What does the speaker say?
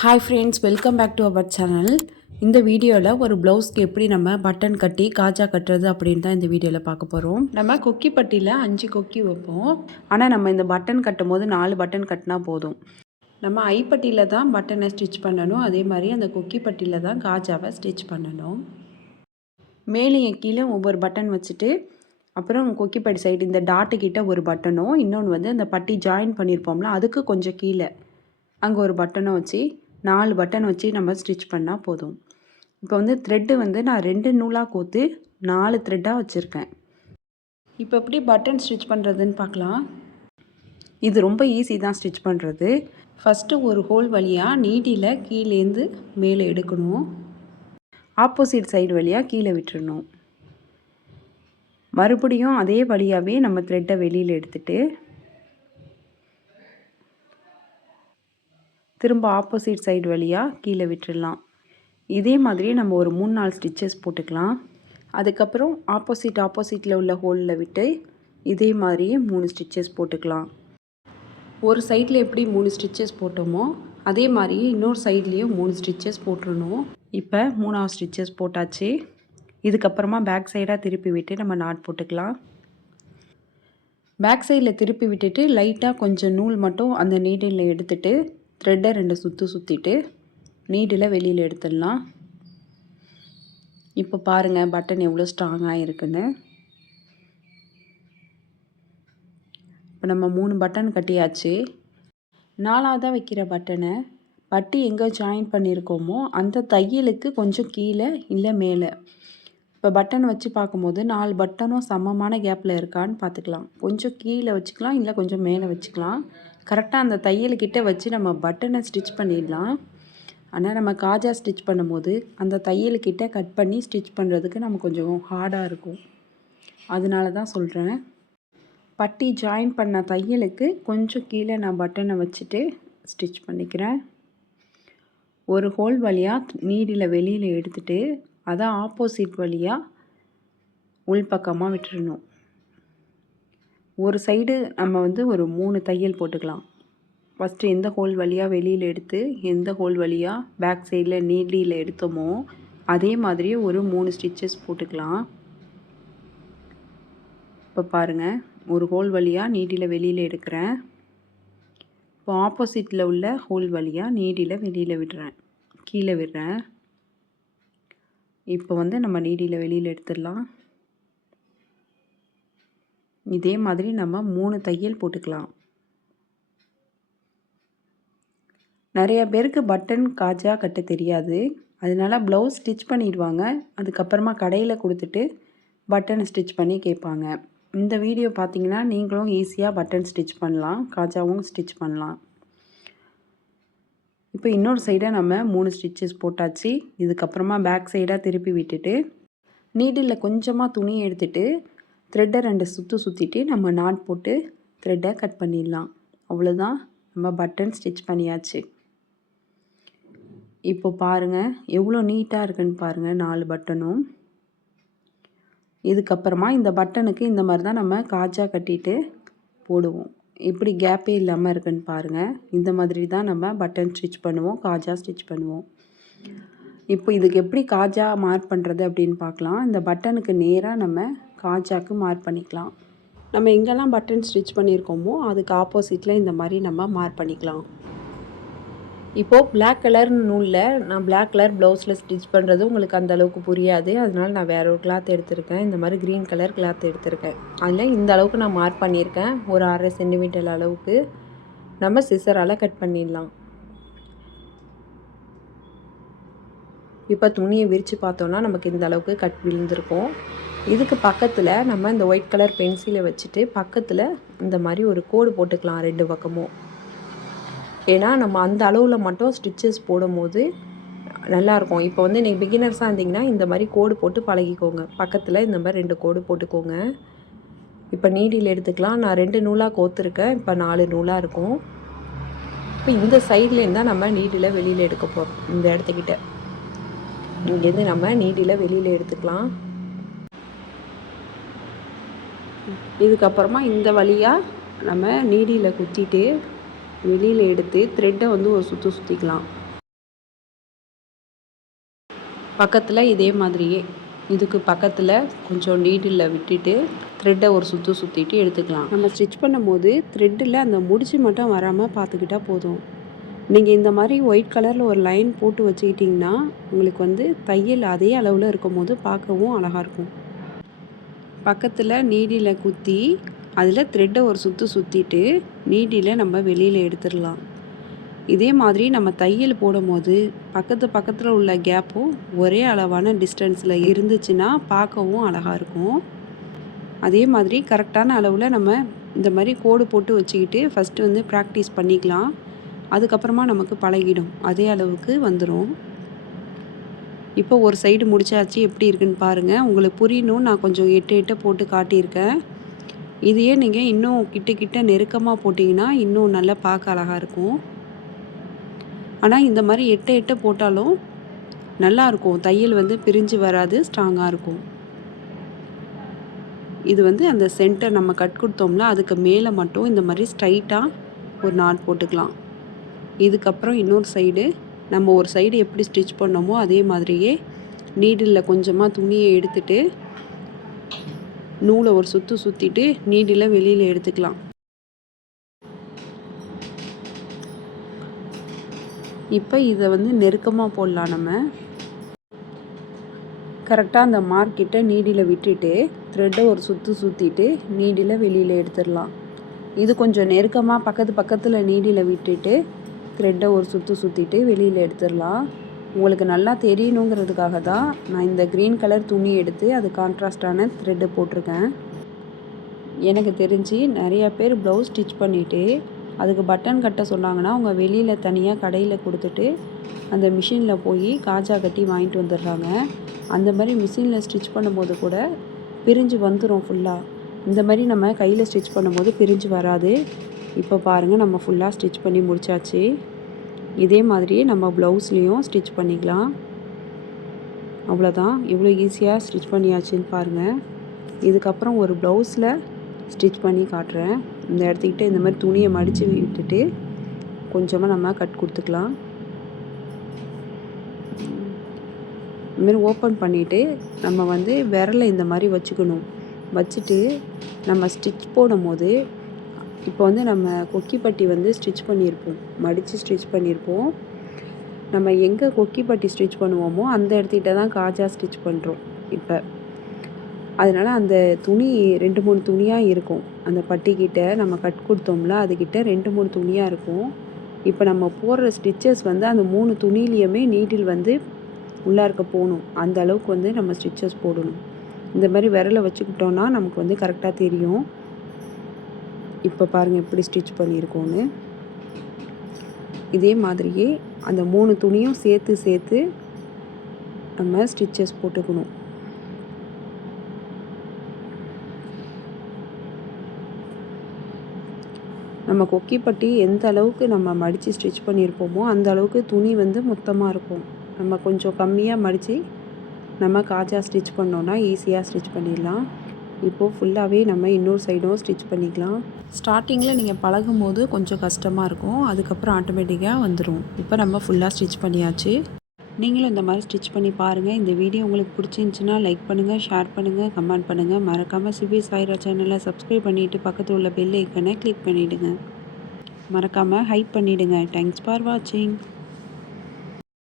Hi friends, welcome back to our channel. இந்த வீடியோவில் ஒரு ப்ளவுஸ்க்கு எப்படி நம்ம பட்டன் கட்டி காஜா கட்டுறது அப்படின்னு தான் இந்த வீடியோவில் பார்க்க போகிறோம். நம்ம கொக்கி பட்டியில் 5 கொக்கி வைப்போம். ஆனால் நம்ம இந்த பட்டன் கட்டும் போது 4 பட்டன் கட்டினா போதும். நம்ம ஐப்பட்டியில் தான் பட்டனை ஸ்டிச் பண்ணணும். அதே மாதிரி அந்த கொக்கி பட்டியில் தான் காஜாவை ஸ்டிச் பண்ணணும். மேலேயும் கீழே ஒவ்வொரு பட்டன் வச்சுட்டு அப்புறம் கொக்கிப்பட்டி சைடு இந்த டாட்டுக்கிட்ட ஒரு பட்டனும், இன்னொன்று வந்து அந்த பட்டி ஜாயின் பண்ணியிருப்போம்ல அதுக்கு கொஞ்சம் கீழே அங்கே ஒரு பட்டனும் வச்சு 4 பட்டன் வச்சு நம்ம ஸ்டிச் பண்ணால் போதும். இப்போ வந்து த்ரெட்டு வந்து நான் 2 நூலாக கோர்த்து 4 த்ரெட்டாக வச்சுருக்கேன். இப்போ எப்படி பட்டன் ஸ்டிச் பண்ணுறதுன்னு பார்க்கலாம். இது ரொம்ப ஈஸி தான் ஸ்டிச் பண்ணுறது. ஃபஸ்ட்டு ஒரு ஹோல் வழியாக நீடியில் கீழேருந்து மேலே எடுக்கணும். ஆப்போசிட் சைடு வழியாக கீழே விட்டுறணும். மறுபடியும் அதே வழியாகவே நம்ம த்ரெட்டை வெளியில் எடுத்துகிட்டு திரும்ப ஆப்போசிட் சைடு வழியாக கீழே விட்டுடலாம். இதே மாதிரி நம்ம ஒரு 3-4 ஸ்டிச்சஸ் போட்டுக்கலாம். அதுக்கப்புறம் ஆப்போசிட்டில் உள்ள ஹோலில் விட்டு இதே மாதிரியே 3 ஸ்டிச்சஸ் போட்டுக்கலாம். ஒரு சைடில் எப்படி 3 ஸ்டிச்சஸ் போட்டோமோ அதே மாதிரியே இன்னொரு சைட்லேயும் 3 ஸ்டிச்சஸ் போட்டுடணும். இப்போ 3ஆவது ஸ்டிச்சஸ் போட்டாச்சு. இதுக்கப்புறமா பேக் சைடாக திருப்பி விட்டு நம்ம நாட் போட்டுக்கலாம். பேக் சைடில் திருப்பி விட்டுட்டு லைட்டாக கொஞ்சம் நூல் மட்டும் அந்த நீடில் எடுத்துகிட்டு த்ரெட்டை 2 சுற்றிட்டு நீடில் வெளியில் எடுத்துடலாம். இப்போ பாருங்கள் பட்டன் எவ்வளோ ஸ்ட்ராங்காக இருக்குன்னு. இப்போ நம்ம 3 பட்டன் கட்டியாச்சு. 4ஆவதாக வைக்கிற பட்டனை பட்டி எங்கே ஜாயின் பண்ணியிருக்கோமோ அந்த தையலுக்கு கொஞ்சம் கீழே இல்லை மேலே. இப்போ பட்டன் வச்சு பார்க்கும்போது 4 பட்டனும் சமமான கேப்பில் இருக்கான்னு பார்த்துக்கலாம். கொஞ்சம் கீழே வச்சுக்கலாம், இல்லை கொஞ்சம் மேலே வச்சுக்கலாம். கரெக்டாக அந்த தையலுக்கிட்ட வச்சு நம்ம பட்டனை ஸ்டிச் பண்ணிடலாம். ஆனால் நம்ம காஜா ஸ்டிச் பண்ணும்போது அந்த தையலுக்கிட்ட கட் பண்ணி ஸ்டிச் பண்ணுறதுக்கு நம்ம கொஞ்சம் ஹார்டாக இருக்கும். அதனால தான் சொல்கிறேன். பட்டி ஜாயின் பண்ண தையலுக்கு கொஞ்சம் கீழே நான் பட்டனை வச்சுட்டு ஸ்டிச் பண்ணிக்கிறேன். ஒரு ஹோல் வழியாக நீடில் வெளியில் எடுத்துகிட்டு அதை ஆப்போசிட் வழியாக உள்பக்கமாக விட்டுறணும். ஒரு சைடு நம்ம வந்து ஒரு 3 தையல் போட்டுக்கலாம். ஃபஸ்ட்டு எந்த ஹோல் வழியாக வெளியில் எடுத்து எந்த ஹோல் வழியாக பேக் சைடில் நீடியில் எடுத்தோமோ அதே மாதிரி ஒரு 3 ஸ்டிச்சஸ் போட்டுக்கலாம். இப்போ பாருங்கள், ஒரு ஹோல் வழியாக நீடியில் வெளியில் எடுக்கிறேன். இப்போ ஆப்போசிட்டில் உள்ள ஹோல் வழியாக நீடியில் வெளியில் விடுறேன், கீழே விடுறேன். இப்போ வந்து நம்ம நீடியில் வெளியில் எடுத்துடலாம். இதே மாதிரி நம்ம 3 தையல் போட்டுக்கலாம். நிறைய பேருக்கு பட்டன் காஜா கட்ட தெரியாது. அதனால ப்ளவுஸ் ஸ்டிச் பண்ணிடுவாங்க. அதுக்கப்புறமா கடையில் கொடுத்துட்டு பட்டன் ஸ்டிச் பண்ணி கேட்பாங்க. இந்த வீடியோ பார்த்தீங்கன்னா நீங்களும் ஈஸியாக பட்டன் ஸ்டிச் பண்ணலாம், காஜாவும் ஸ்டிச் பண்ணலாம். இப்போ இன்னொரு சைடாக நம்ம 3 ஸ்டிச்சஸ் போட்டாச்சு. இதுக்கப்புறமா பேக் சைடாக திருப்பி விட்டுட்டு நீடில் கொஞ்சமாக துணி எடுத்துகிட்டு த்ரெட்டை 2 சுற்றிட்டு நம்ம நாட் போட்டு த்ரெட்டை கட் பண்ணிடலாம். அவ்வளோதான், நம்ம பட்டன் ஸ்டிச் பண்ணியாச்சு. இப்போ பாருங்கள் எவ்வளோ நீட்டாக இருக்குன்னு பாருங்கள் 4 பட்டனும். இதுக்கப்புறமா இந்த பட்டனுக்கு இந்த மாதிரி தான் நம்ம காஜா கட்டிட்டு போடுவோம். எப்படி கேப்பே இல்லாமல் இருக்குன்னு பாருங்கள். இந்த மாதிரி தான் நம்ம பட்டன் ஸ்டிச் பண்ணுவோம், காஜா ஸ்டிச் பண்ணுவோம். இப்போ இதுக்கு எப்படி காஜா மார்க் பண்ணுறது அப்படின்னு பார்க்கலாம். இந்த பட்டனுக்கு நேராக நம்ம காஜாக்கு மார்க் பண்ணிக்கலாம். நம்ம எங்கெல்லாம் பட்டன் ஸ்டிச் பண்ணியிருக்கோமோ அதுக்கு ஆப்போசிட்டில் இந்த மாதிரி நம்ம மார்க் பண்ணிக்கலாம். இப்போது பிளாக் கலர் நூலில் நான் பிளாக் கலர் ப்ளவுஸில் ஸ்டிச் பண்ணுறது உங்களுக்கு அந்த அளவுக்கு புரியாது. அதனால் நான் வேறு ஒரு கிளாத் எடுத்திருக்கேன். இந்த மாதிரி க்ரீன் கலர் கிளாத் எடுத்திருக்கேன். அதில் இந்த அளவுக்கு நான் மார்க் பண்ணியிருக்கேன். ஒரு 1/2 சென்டிமீட்டர் அளவுக்கு நம்ம சிசரால் கட் பண்ணிடலாம். இப்போ துணியை விரித்து பார்த்தோன்னா நமக்கு இந்த அளவுக்கு கட் விழுந்திருக்கும். இதுக்கு பக்கத்தில் நம்ம இந்த ஒயிட் கலர் பென்சிலை வச்சுட்டு பக்கத்தில் இந்த மாதிரி ஒரு கோடு போட்டுக்கலாம் 2 பக்கமும். ஏன்னா நம்ம அந்த அளவில் மட்டும் ஸ்டிச்சஸ் போடும்போது நல்லாயிருக்கும். இப்போ வந்து நீங்கள் பிகினர்ஸாக இருந்தீங்கன்னா இந்த மாதிரி கோடு போட்டு பழகிக்கோங்க. பக்கத்தில் இந்த மாதிரி 2 கோடு போட்டுக்கோங்க. இப்போ நீடில் எடுத்துக்கலாம். நான் 2 நூலாக கோர்த்துருக்கேன். இப்போ 4 நூலாக இருக்கும். இப்போ இந்த சைட்லேருந்து தான் நம்ம நீடில் வெளியில் எடுக்க போகிறோம். இந்த இடத்துக்கிட்ட இங்கேருந்து நம்ம நீடில் வெளியில் எடுத்துக்கலாம். இதுக்கப்புறமா இந்த வழியாக நம்ம நீடியில் குத்திட்டு வெளியில் எடுத்து த்ரெட்டை வந்து ஒரு சுற்றிக்கலாம். பக்கத்தில் இதே மாதிரியே இதுக்கு பக்கத்தில் கொஞ்சம் நீடில் விட்டுட்டு த்ரெட்டை ஒரு சுற்றிட்டு எடுத்துக்கலாம். நம்ம ஸ்டிச் பண்ணும்போது த்ரெட்டில் அந்த முடிச்சு மட்டும் வராமல் பார்த்துக்கிட்டா போதும். நீங்கள் இந்த மாதிரி ஒயிட் கலரில் ஒரு லைன் போட்டு வச்சுக்கிட்டிங்கன்னா உங்களுக்கு வந்து தையல் அதே அளவில் இருக்கும் போது பார்க்கவும் அழகாக இருக்கும். பக்கத்தில் நீடியில் குத்தி அதில் த்ரெட்டை ஒரு சுற்றிட்டு நீடியில் நம்ம வெளியில் எடுத்துடலாம். இதே மாதிரி நம்ம தையல் போடும்போது பக்கத்தில் உள்ள கேப்பும் ஒரே அளவான டிஸ்டன்ஸில் இருந்துச்சுன்னா பார்க்கவும் அழகாக இருக்கும். அதே மாதிரி கரெக்டான அளவில் நம்ம இந்த மாதிரி கோடு போட்டு வச்சுக்கிட்டு ஃபஸ்ட்டு வந்து ப்ராக்டிஸ் பண்ணிக்கலாம். அதுக்கப்புறமா நமக்கு பழகிடும், அதே அளவுக்கு வந்துடும். இப்போ ஒரு சைடு முடிச்சாச்சு, எப்படி இருக்குன்னு பாருங்கள். உங்களுக்கு புரியணும் நான் கொஞ்சம் எட்டு போட்டு காட்டியிருக்கேன். இதையே நீங்கள் இன்னும் கிட்ட நெருக்கமாக போட்டிங்கன்னா இன்னும் நல்லா பார்க்க அழகாக இருக்கும். ஆனால் இந்த மாதிரி எட்ட போட்டாலும் நல்லாயிருக்கும், தையல் வந்து பிரிஞ்சு வராது, ஸ்ட்ராங்காக இருக்கும். இது வந்து அந்த சென்டர் நம்ம கட் கொடுத்தோம்ல அதுக்கு மேலே மட்டும் இந்த மாதிரி ஸ்ட்ரைட்டாக ஒரு நாட் போட்டுக்கலாம். இதுக்கப்புறம் இன்னொரு சைடு நம்ம ஒரு சைடு எப்படி ஸ்டிச் பண்ணோமோ அதே மாதிரியே நீடில் கொஞ்சமாக துணியை எடுத்துட்டு நூலை ஒரு சுற்றிட்டு நீடில் வெளியில் எடுத்துக்கலாம். இப்போ இதை வந்து நெருக்கமாக போடலாம். நம்ம கரெக்டாக அந்த மார்க்கிட்ட நீடில் விட்டுட்டு த்ரெட்டை ஒரு சுற்றிட்டு நீடில் வெளியில் எடுத்துடலாம். இது கொஞ்சம் நெருக்கமாக பக்கத்தில் நீடில் விட்டுட்டு த்ரெட்டை ஒரு சுற்றிட்டு வெளியில் எடுத்துடலாம். உங்களுக்கு நல்லா தெரியணுங்கிறதுக்காக தான் நான் இந்த க்ரீன் கலர் துணி எடுத்து அது கான்ட்ராஸ்டான த்ரெட்டை போட்டிருக்கேன். எனக்கு தெரிஞ்சு நிறையா பேர் ப்ளவுஸ் ஸ்டிச் பண்ணிவிட்டு அதுக்கு பட்டன் கட்ட சொன்னாங்கன்னா அவங்க வெளியில் தனியாக கடையில் கொடுத்துட்டு அந்த மிஷினில் போய் காஜா கட்டி வாங்கிட்டு வந்துடுறாங்க. அந்த மாதிரி மிஷினில் ஸ்டிச் பண்ணும்போது கூட பிரிஞ்சு வந்துடும் ஃபுல்லாக. இந்த மாதிரி நம்ம கையில் ஸ்டிச் பண்ணும்போது பிரிஞ்சு வராது. இப்போ பாருங்கள், நம்ம ஃபுல்லாக ஸ்டிச் பண்ணி முடிச்சாச்சு. இதே மாதிரியே நம்ம ப்ளவுஸ்லேயும் ஸ்டிச் பண்ணிக்கலாம். அவ்வளோதான், எவ்வளோ ஈஸியாக ஸ்டிச் பண்ணியாச்சுன்னு பாருங்கள். இதுக்கப்புறம் ஒரு ப்ளவுஸில் ஸ்டிச் பண்ணி காட்டுறேன். இந்த இடத்துக்கிட்ட இந்த மாதிரி துணியை மடித்து விட்டுட்டு கொஞ்சமாக நம்ம கட் கொடுத்துக்கலாம். இதுமாரி ஓப்பன் பண்ணிவிட்டு நம்ம வந்து விரலை இந்த மாதிரி வச்சுக்கணும். வச்சுட்டு நம்ம ஸ்டிச் போடும்போது இப்போ வந்து நம்ம கொக்கிப்பட்டி வந்து ஸ்டிச் பண்ணியிருப்போம், மடித்து ஸ்டிச் பண்ணியிருப்போம். நம்ம எங்கே கொக்கிப்பட்டி ஸ்டிச் பண்ணுவோமோ அந்த இடத்துக்கிட்ட தான் காஜா ஸ்டிச் பண்ணுறோம் இப்போ. அதனால் அந்த துணி 2-3 துணியாக இருக்கும். அந்த பட்டிக்கிட்ட நம்ம கட் கொடுத்தோம்ல அதுக்கிட்ட 2-3 துணியாக இருக்கும். இப்போ நம்ம போடுற ஸ்டிச்சஸ் வந்து அந்த 3 துணியிலையுமே நீடில் வந்து உள்ளார்க்க போகணும். அந்த அளவுக்கு வந்து நம்ம ஸ்டிச்சஸ் போடணும். இந்த மாதிரி விரலை வச்சுக்கிட்டோன்னா நமக்கு வந்து கரெக்டாக தெரியும். இப்போ பாருங்கள் எப்படி ஸ்டிச் பண்ணியிருக்கோன்னு. இதே மாதிரியே அந்த 3 துணியும் சேர்த்து நம்ம ஸ்டிச்சஸ் போட்டுக்கணும். நம்ம கொக்கிப்பட்டி எந்த அளவுக்கு நம்ம மடித்து ஸ்டிச் பண்ணியிருப்போமோ அந்த அளவுக்கு துணி வந்து மொத்தமாக இருக்கும். நம்ம கொஞ்சம் கம்மியாக மடித்து நம்ம காஜா ஸ்டிச் பண்ணோன்னா ஈஸியாக ஸ்டிச் பண்ணிடலாம். இப்போது ஃபுல்லாகவே நம்ம இன்னொரு சைடும் ஸ்டிச் பண்ணிக்கலாம். ஸ்டார்டிங்கில் நீங்கள் பழகும் போது கொஞ்சம் கஷ்டமாக இருக்கும், அதுக்கப்புறம் ஆட்டோமேட்டிக்காக வந்துடும். இப்போ நம்ம ஃபுல்லாக ஸ்டிச் பண்ணியாச்சு. நீங்களும் இந்த மாதிரி ஸ்டிச் பண்ணி பாருங்கள். இந்த வீடியோ உங்களுக்கு பிடிச்சிருந்துச்சின்னா லைக் பண்ணுங்கள், ஷேர் பண்ணுங்கள், கமெண்ட் பண்ணுங்கள். மறக்காமல் சிவி சாய்ரா சேனலை சப்ஸ்கிரைப் பண்ணிவிட்டு பக்கத்தில் உள்ள பெல் ஐக்கனை கிளிக் பண்ணிவிடுங்க. மறக்காமல் ஹைப் பண்ணிவிடுங்க. தேங்க்ஸ் ஃபார் வாட்சிங்.